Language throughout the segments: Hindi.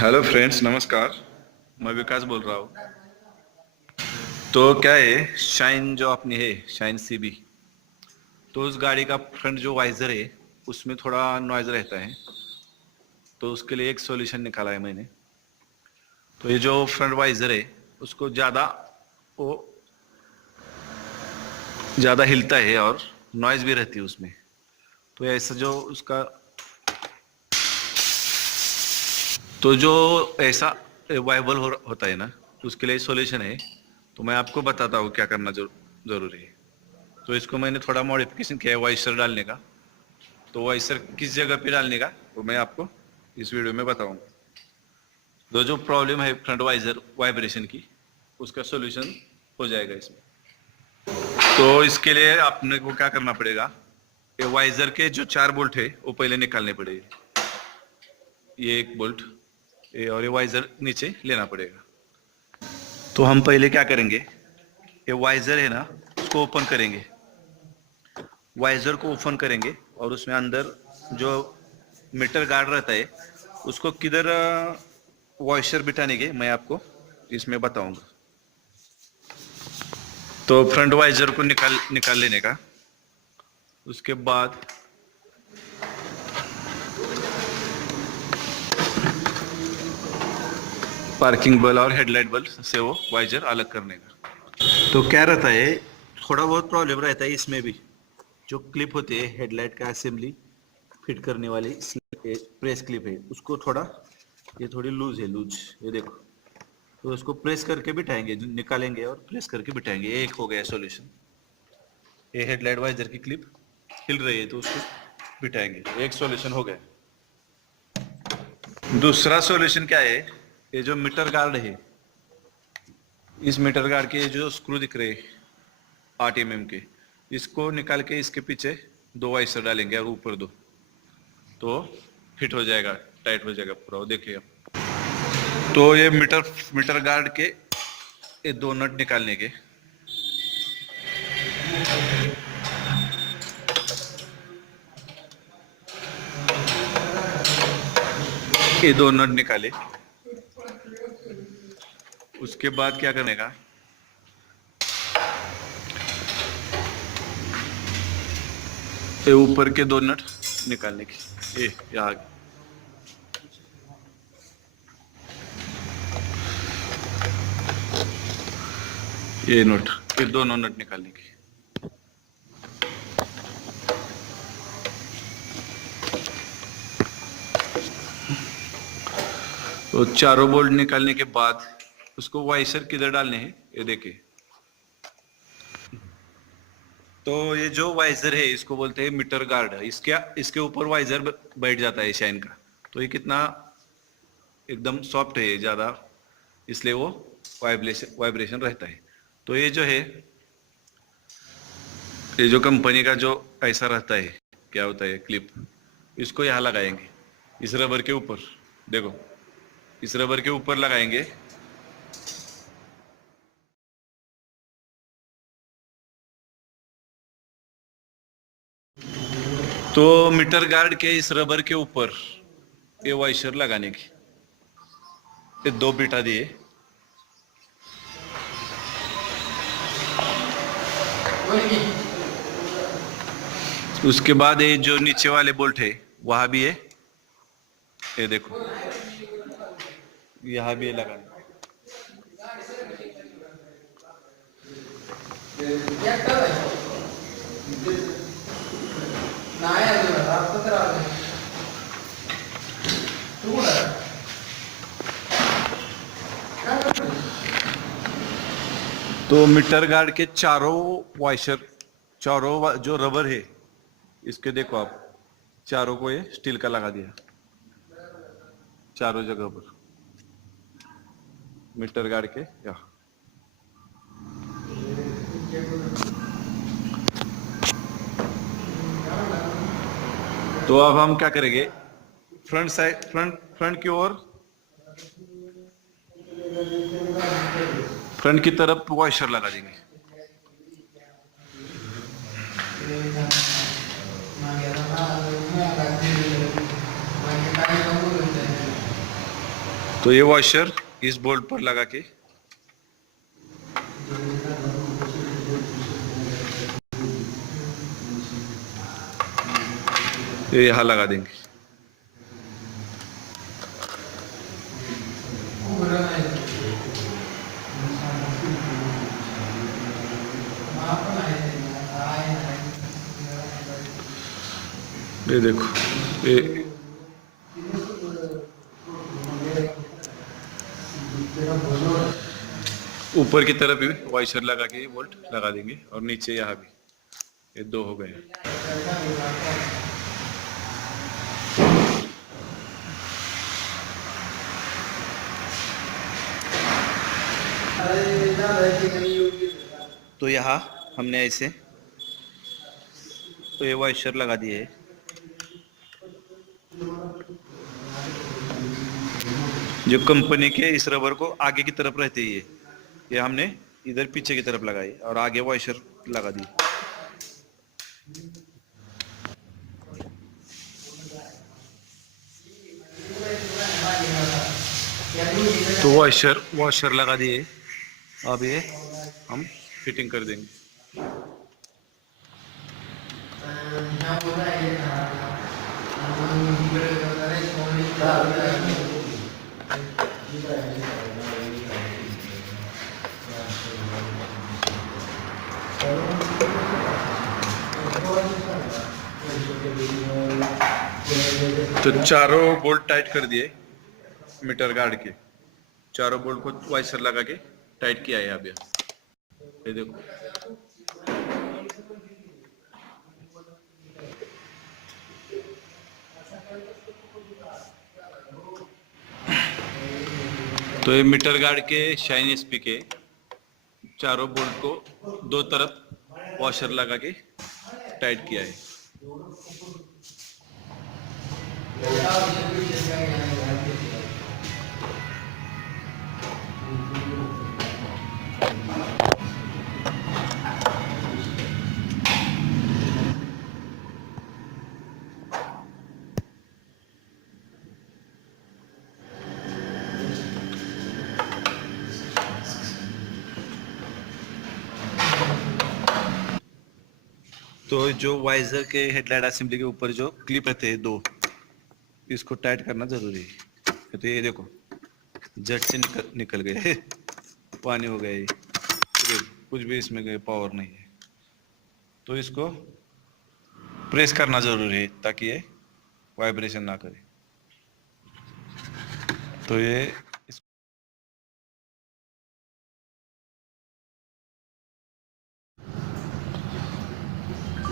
हेलो फ्रेंड्स, नमस्कार। मैं विकास बोल रहा हूँ। तो क्या है, शाइन जो अपनी है, शाइन सीबी, तो उस गाड़ी का फ्रंट जो वाइजर है उसमें थोड़ा नॉइज रहता है। तो उसके लिए एक सॉल्यूशन निकाला है मैंने। तो ये जो फ्रंट वाइजर है उसको वो ज़्यादा हिलता है और नॉइज भी रहती है उसमें। तो ऐसा जो उसका तो जो ऐसा वाइबल होता है ना, उसके लिए सॉल्यूशन है। तो मैं आपको बताता हूँ क्या करना जरूरी है। तो इसको मैंने थोड़ा मॉडिफिकेशन किया है वाइसर डालने का। तो वाइसर किस जगह पे डालने का तो मैं आपको इस वीडियो में बताऊंगा। तो जो प्रॉब्लम है फ्रंट वाइजर वाइब्रेशन की, उसका सॉल्यूशन हो जाएगा इसमें। तो इसके लिए आपने को क्या करना पड़ेगा, ये वाइजर के जो 4 बोल्ट है वो पहले निकालने पड़ेगा। ये एक बोल्ट, ये और ये वाइजर नीचे लेना पड़ेगा। तो हम पहले क्या करेंगे, ये वाइजर है ना, उसको ओपन करेंगे। वाइजर को ओपन करेंगे और उसमें अंदर जो मीटर गार्ड रहता है उसको किधर वॉइसर बिठाने के मैं आपको इसमें बताऊंगा। तो फ्रंट वाइजर को निकाल निकाल लेने का। उसके बाद पार्किंग बल्ब और हेडलाइट बल्ब से वो वाइजर अलग करने का। तो क्या रहता है, थोड़ा बहुत प्रॉब्लम रहता है इसमें भी। जो क्लिप होती है हेडलाइट का असेंबली फिट करने वाली प्रेस क्लिप है, उसको थोड़ा, ये थोड़ी लूज है, लूज, ये देखो। तो उसको प्रेस करके बिठाएंगे, निकालेंगे और प्रेस करके बिठाएंगे। एक हो गया सॉल्यूशन। ये हेडलाइट वाइजर की क्लिप हिल रही है तो उसको बिठाएंगे, एक सॉल्यूशन हो गया। दूसरा सॉल्यूशन क्या है, ये जो मीटर गार्ड है, इस मीटर गार्ड के जो स्क्रू दिख रहे हैं 8 mm के, इसको निकाल के इसके पीछे 2 वाइसर डालेंगे और ऊपर 2, तो फिट हो जाएगा, टाइट हो जाएगा पूरा। वो देखिए आप। तो ये मीटर मीटर गार्ड के ये 2 नट निकालने के। ये 2 नट निकाले। उसके बाद क्या करने का, ये ऊपर के 2 नट निकालने के। ये यहाँ ये नट, ये दोनों नट निकालने के। तो चारों बोल्ट निकालने के बाद उसको वाइसर किधर डालने हैं ये देखिए। तो ये जो वाइजर है इसको बोलते हैं मीटर गार्ड। इसके इसके ऊपर वाइजर बैठ जाता है शाइन का। तो ये कितना एकदम सॉफ्ट है ज़्यादा, इसलिए वो वाइब्रेशन वाइब्रेशन रहता है। तो ये जो है, ये जो कंपनी का जो ऐसा रहता है, क्या होता है क्लिप, इसको यहाँ लगाएंगे इस रबर के ऊपर। देखो, इस रबर के ऊपर लगाएंगे। तो मीटर गार्ड के इस रबर के ऊपर ये वाइशर लगाने की, ये 2 बीटा दिए। उसके बाद ये जो नीचे वाले बोल्ट है वहां भी है, ये देखो, यहाँ भी ये लगाने। तो मीटर गार्ड के चारों वाइशर, चारों जो रबर है इसके देखो आप, चारों को ये स्टील का लगा दिया चारों जगह पर, मीटर गार्ड के यहाँ। तो अब हम क्या करेंगे, फ्रंट साइड, फ्रंट की ओर, फ्रंट की तरफ वॉशर लगा देंगे। तो ये वॉशर इस बोल्ट पर लगा के ये यहाँ लगा देंगे। ये देखो, ये ऊपर की तरफ भी वॉशर लगा के बोल्ट लगा देंगे और नीचे यहाँ भी, ये दो हो गए। तो यहाँ हमने ऐसे तो ये वॉशर लगा दिए है। जो कंपनी के इस रबर को आगे की तरफ रहते ही है, ये हमने इधर पीछे की तरफ लगाई और आगे वॉशर लगा दी। तो वॉशर लगा दिए, अब ये हम फिटिंग कर देंगे। तो चारों बोल्ट टाइट कर दिए मीटर गार्ड के, चारों बोल्ट को वाइसर लगा के टाइट किया है अभी। ये देखो, तो ये मीटर गार्ड के शाइन एसपी के चारों बोल्ट को दो तरफ वॉशर लगा के टाइट किया है। तो जो वाइजर के हेडलाइट असेंबली के ऊपर जो क्लिप रहते हैं दो, इसको टाइट करना जरूरी है। तो ये देखो, जट से निकल गए पानी हो गया, ये कुछ भी इसमें पावर नहीं है। तो इसको प्रेस करना जरूरी है ताकि ये वाइब्रेशन ना करे। तो ये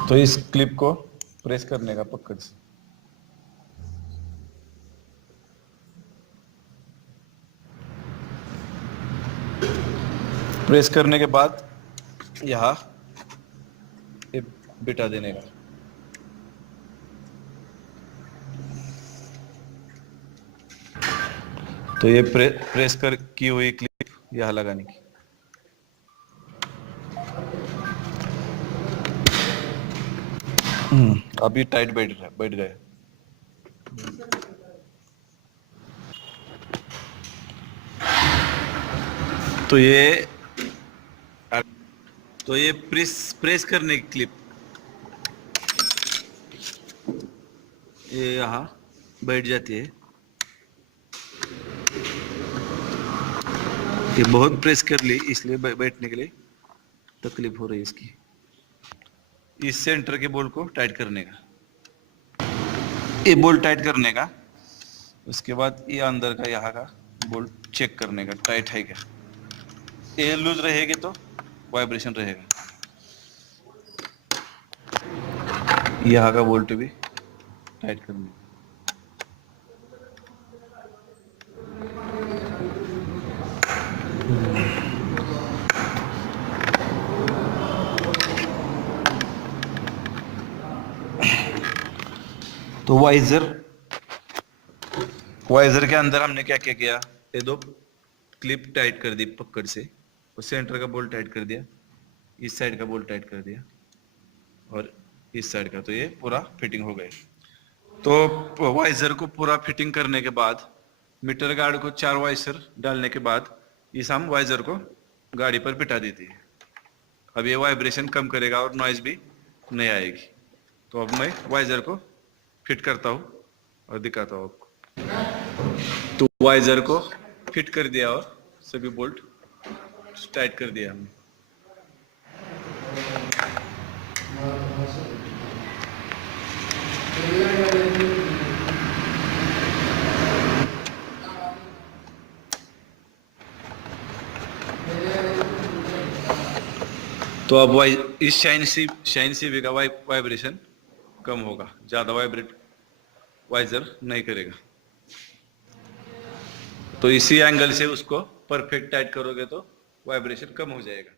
तो इस क्लिप को प्रेस करने का पकड़ से, प्रेस करने के बाद यहाँ बिठा देने का। तो ये प्रेस कर की हुई क्लिप यहाँ लगाने की। अभी टाइट बैठ गए। तो ये प्रेस करने की क्लिप ये यहाँ बैठ जाती है। ये बहुत प्रेस कर ली इसलिए बैठने के लिए तकलीफ हो रही है इसकी। इस सेंटर के बोल्ट को टाइट करने का, ये बोल्ट टाइट करने का। उसके बाद ये अंदर का यहाँ का बोल्ट चेक करने का टाइट है क्या। ये लूज रहेगी तो वाइब्रेशन रहेगा। यहाँ का बोल्ट भी टाइट करने का। तो वाइजर के अंदर हमने क्या क्या किया, ये दो क्लिप टाइट कर दी पकड़ से, और सेंटर का बोल्ट टाइट कर दिया, इस साइड का बोल्ट टाइट कर दिया और इस साइड का। तो ये पूरा फिटिंग हो गई। तो वाइजर को पूरा फिटिंग करने के बाद मीटर गार्ड को 4 वाइसर डालने के बाद इस हम वाइजर को गाड़ी पर बिठा देते हैं। अब ये वाइब्रेशन कम करेगा और नॉइज भी नहीं आएगी। तो अब मैं वाइजर को फिट करता हूँ और दिखाता हूँ आपको। तो वाइजर को फिट कर दिया और सभी बोल्ट टाइट कर दिया हमने। तो अब इस शाइन सीवी का वाइब्रेशन कम होगा, ज्यादा वाइजर नहीं करेगा। तो इसी एंगल से उसको परफेक्ट टाइट करोगे तो वाइब्रेशन कम हो जाएगा।